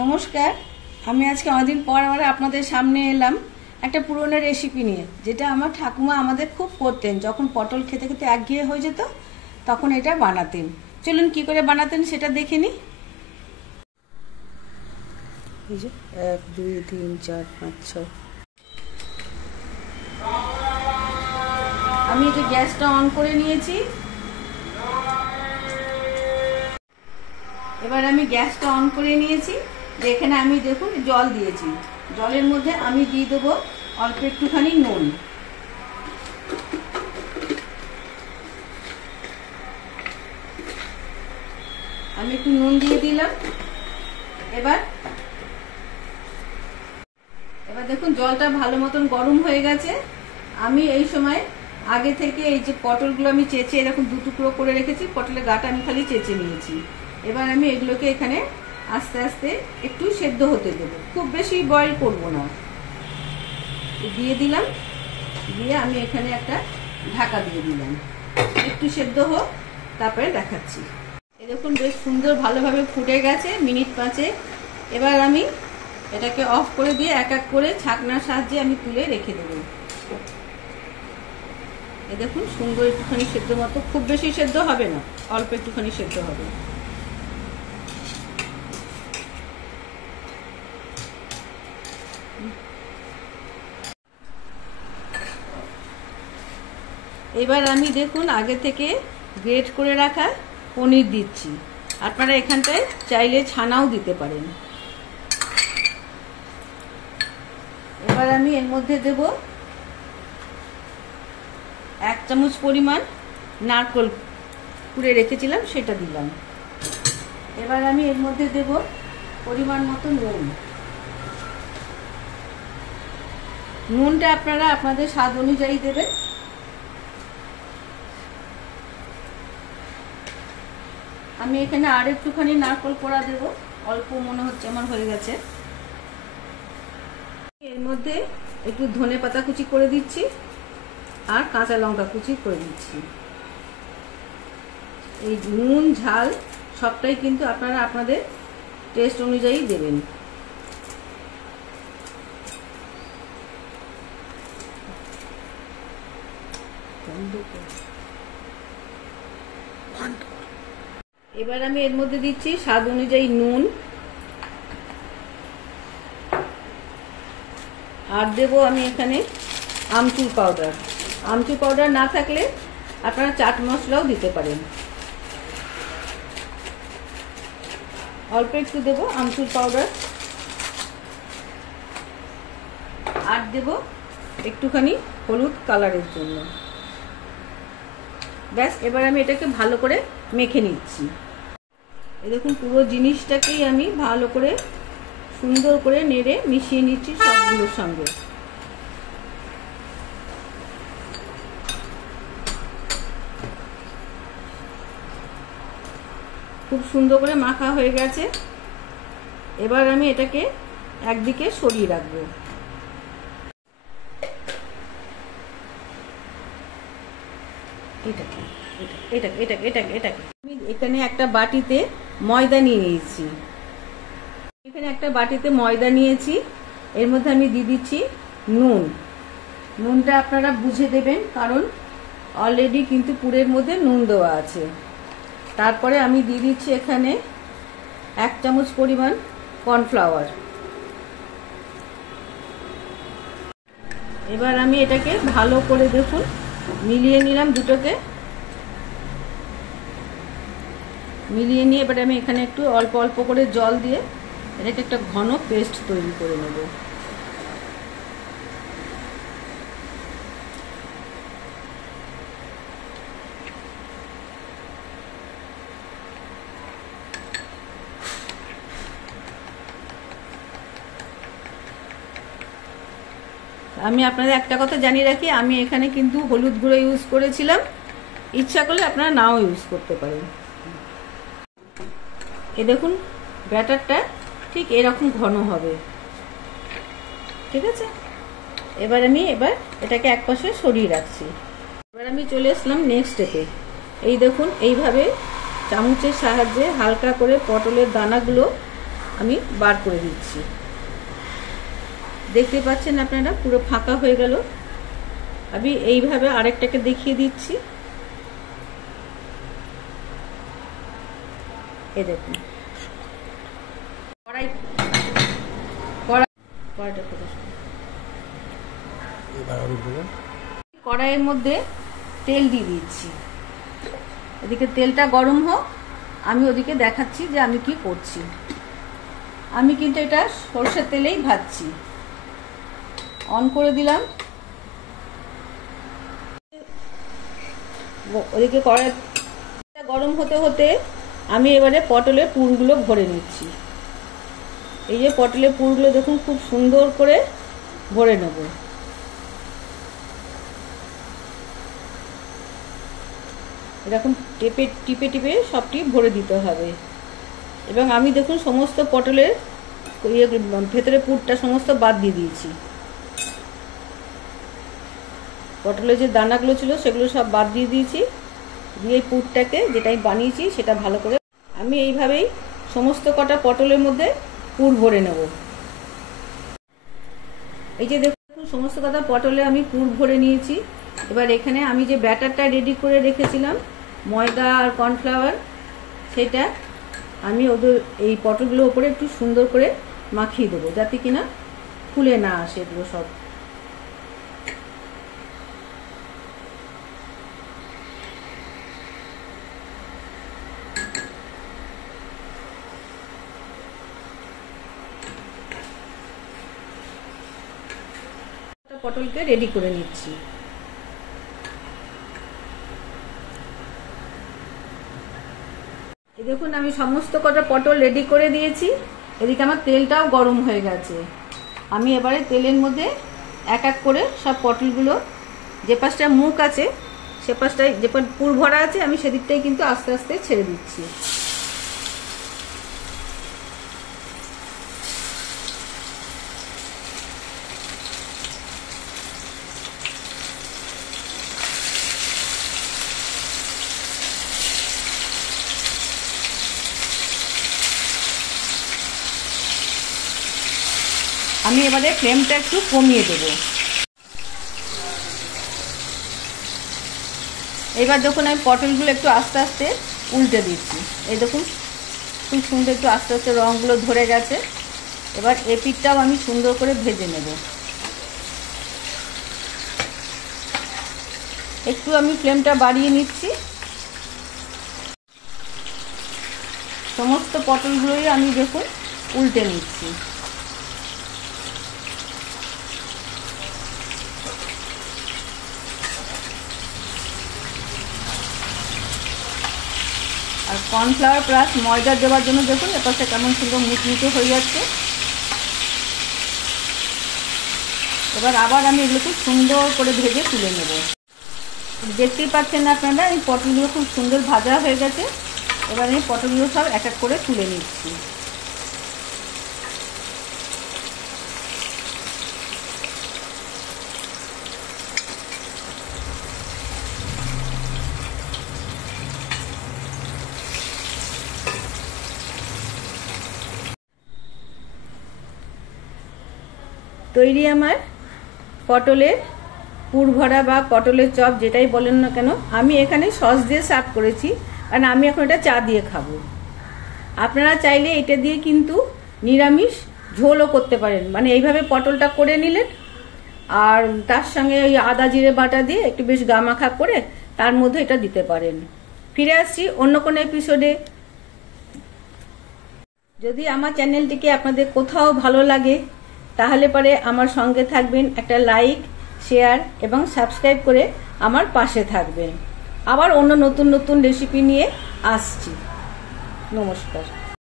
নমস্কার। আমি আজকে অনেকদিন পর আবার আপনাদের সামনে এলাম একটা পুরনো রেসিপি নিয়ে, যেটা আমার ঠাকুমা আমাদের খুব করতেন। যখন পটল খেতে খেতে একঘেয়ে হয়ে যেত তখন এটা বানাতেন। চলুন কি করে বানাতেন সেটা দেখে নিই। এই যে 1 2 3 4 5 6, আমি এটা গ্যাসটা অন করে নিয়েছি। এবার আমি গ্যাসটা অন করে নিয়েছি। এখানে আমি দেখুন জল দিয়েছি। জলের মধ্যে আমি দিয়ে দেবো অল্প একটুখানি নুন। আমি একটু নুন দিয়ে দিলাম। এবার দেখুন জলটা ভালো মতন গরম হয়ে গেছে। আমি এই সময় আগে থেকে এই যে পটলগুলো আমি চেঁচে এরকম 2 টুকরো করে রেখেছি, পটলের গাটা আমি খালি চেঁচে নিয়েছি। এবার আমি এগুলোকে এখানে আস্তে আস্তে একটু সেদ্ধ হতে দেবো, খুব বেশি বয়েল করব না। দিয়ে দিলাম, দিয়ে আমি এখানে একটা ঢাকা দিয়ে দিলাম, একটু সেদ্ধ হোক, তারপরে দেখাচ্ছি। এই দেখুন বেশ সুন্দর ভালোভাবে ফুটে গেছে মিনিট 5। এবার আমি এটাকে অফ করে দিয়ে এক এক করে ছাঁকনার সাহায্যে আমি তুলে রেখে দেবো। এই দেখুন সুন্দর একটুখানি সেদ্ধ মতো, খুব বেশি সেদ্ধ হবে না, অল্প একটুখানি সেদ্ধ হবে। এবার আমি দেখুন আগে থেকে গ্রেট করে রাখা পনির দিচ্ছি। আপনারা এখানটায় চাইলে ছানাও দিতে পারেন। এবার আমি এর মধ্যে দেব 1 চামচ পরিমাণ নারকেল কুড়ে রেখেছিলাম, সেটা দিলাম। এবার আমি এর মধ্যে দেব পরিমাণ মতো নুন। নুনটা আপনারা আপনাদের স্বাদ অনুযায়ী দেবেন। আমি এখানে আর একটুখানি নারকেল কোড়া দেব, অল্প মনে হচ্ছে আমার হয়ে গেছে। এর মধ্যে একটু ধনে পাতা কুচি করে দিচ্ছি আর কাঁচা লঙ্কা কুচি করে দিচ্ছি। এই নুন ঝাল সবটাই কিন্তু আপনারা আপনাদের টেস্ট অনুযায়ী দেবেন। এবার আমি এর মধ্যে দিচ্ছি স্বাদ অনুযায়ী নুন, আর দেব আমি এখানে আমচুর পাউডার। আমচুর পাউডার না থাকলে আপনারা চাট মশলাও দিতে পারেন। অল্প একটু দেব আমচুর পাউডার, আর দেব একটুখানি হলুদ কালারের জন্য। ব্যাস, এবার আমি এটাকে ভালো করে মেখে নিচ্ছি। এই দেখুন পুরো জিনিসটাকেই আমি ভালো করে সুন্দর করে নেড়ে মিশিয়ে নিচ্ছি সবগুলোর সঙ্গে। খুব সুন্দর করে মাখা হয়ে গেছে। এবার আমি এটাকে একদিকে সরিয়ে রাখবো। আমি এখানে একটা বাটিতে ময়দা নিয়ে নিয়েছি। এখানে একটা বাটিতে ময়দা নিয়েছি। এর মধ্যে আমি দিয়ে দিচ্ছি নুন। নুনটা আপনারা বুঝে দেবেন, কারণ অলরেডি কিন্তু পুরের মধ্যে নুন দেওয়া আছে। তারপরে আমি দিয়ে দিচ্ছি এখানে 1 চামচ পরিমাণ কর্নফ্লাওয়ার। এবার আমি এটাকে ভালো করে দেখুন মিলিয়ে নিলাম, দুটোকে মিলিয়ে নিয়ে এবার আমি এখানে একটু অল্প অল্প করে জল দিয়ে এটাকে একটা ঘন পেস্ট তৈরি করে নেব। আমি আপনাদের একটা কথা জানিয়ে রাখি, আমি এখানে কিন্তু হলুদ গুঁড়ো ইউজ করেছিলাম। ইচ্ছা করলে আপনারা নাও ইউজ করতে পারেন। এই দেখুন ব্যাটারটা ঠিক এরকম ঘন হবে, ঠিক আছে। এবার আমি এটাকে একপাশে সরিয়ে রাখছি। এবার আমি চলে আসলাম নেক্সট স্টেপে। এই দেখুন এইভাবে চামচের সাহায্যে হালকা করে পটলের দানাগুলো আমি বার করে দিচ্ছি। দেখতে পাচ্ছেন আপনারা পুরো ফাঁকা হয়ে গেল। আমি এইভাবে আরেকটাকে দেখিয়ে দিচ্ছি। এই দেখুন কড়াইয়ের মধ্যে তেল দিয়ে দিচ্ছি। এদিকে তেলটা গরম হোক, আমি ওদিকে দেখাচ্ছি যে আমি কি করছি। আমি কিন্তু এটা সরষের তেলেই ভাজছি। অন করে দিলাম। ওদিকে কড়াইটা গরম হতে হতে আমি এবারে পটলের পুরগুলো ভরে নিচ্ছি। এই যে পটলের পুরগুলো দেখুন খুব সুন্দর করে ভরে নেব। এরকম টিপে টিপে সবটি ভরে দিতে হবে। এবং আমি দেখুন সমস্ত পটলের ভেতরে পুরটা সমস্ত বাদ দিয়ে দিয়েছি। পটলের যে দানাগুলো ছিল সেগুলো সব বাদ দিয়ে দিয়েছি। দিয়ে পুরটাকে যেটা আমি বানিয়েছি সেটা ভালো করে আমি এইভাবেই সমস্ত কটা পটলের মধ্যে পুর ভরে নেব। এই যে দেখুন সমস্ত কটা পটলে আমি পুর ভরে নিয়েছি। এবার এখানে আমি যে ব্যাটারটা রেডি করে রেখেছিলাম ময়দা আর কর্নফ্লাওয়ার, সেটা আমি ওদের এই পটলগুলোর উপরে একটু সুন্দর করে মাখিয়ে দেবো, যাতে কিনা ফুলে না আসে এগুলো সব। পটলকে রেডি করে নিচ্ছি। এই দেখুন আমি সমস্ত কটা পটল রেডি করে দিয়েছি। এদিকে আমার তেলটাও গরম হয়ে গেছে। আমি এবারে তেলের মধ্যে এক এক করে সব পটলগুলো, যে পাশটা মুখ আছে সে পাশটায় যে পুর ভরা আছে আমি সেদিকটাই কিন্তু আস্তে আস্তে ছেড়ে দিচ্ছি। আমি এবারে ফ্লেমটা একটু কমিয়ে দেব। এবার দেখুন আমি পটলগুলো একটু আস্তে আস্তে উল্টে দিচ্ছি। এই দেখুন খুব সুন্দর একটু আস্তে আস্তে রঙগুলো ধরে গেছে। এবার এই পিঠটাও আমি সুন্দর করে ভেজে নেব। একটু আমি ফ্লেমটা বাড়িয়ে নিচ্ছি। সমস্ত পটলগুলোই আমি দেখুন উল্টে নিচ্ছি। আর কর্নফ্লাওয়ার প্লাস ময়দা দেওয়ার জন্য দেখুন এপাশে কেমন সুন্দর মুচমুচে হয়ে যাচ্ছে। এবার আবার আমি এগুলোকে সুন্দর করে ভেজে তুলে নেব। দেখতেই পাচ্ছেন না আপনারা, এই পটলগুলো খুব সুন্দর ভাজা হয়ে গেছে। এবার আমি পটলগুলো সব এক এক করে তুলে নিচ্ছি। তৈরি আমার পটলের পুর ভরা বা পটলের চপ, যেটাই বলেন না কেন। আমি এখানে সস দিয়ে সার্ভ করেছি, কারণ আমি এখন এটা চা দিয়ে খাবো। আপনারা চাইলে এটা দিয়ে কিন্তু নিরামিষ ঝোলও করতে পারেন। মানে এইভাবে পটলটা করে নিলেন আর তার সঙ্গে ওই আদা জিরে বাটা দিয়ে একটু বেশ গামাখা করে তার মধ্যে এটা দিতে পারেন। ফিরে আসছি অন্য কোনো এপিসোডে। যদি আমার চ্যানেলটিকে আপনাদের কোথাও ভালো লাগে তাহলে পরে আমার সঙ্গে থাকবেন, একটা লাইক, শেয়ার এবং সাবস্ক্রাইব করে আমার পাশে থাকবেন। আবার অন্য নতুন নতুন রেসিপি নিয়ে আসছি। নমস্কার।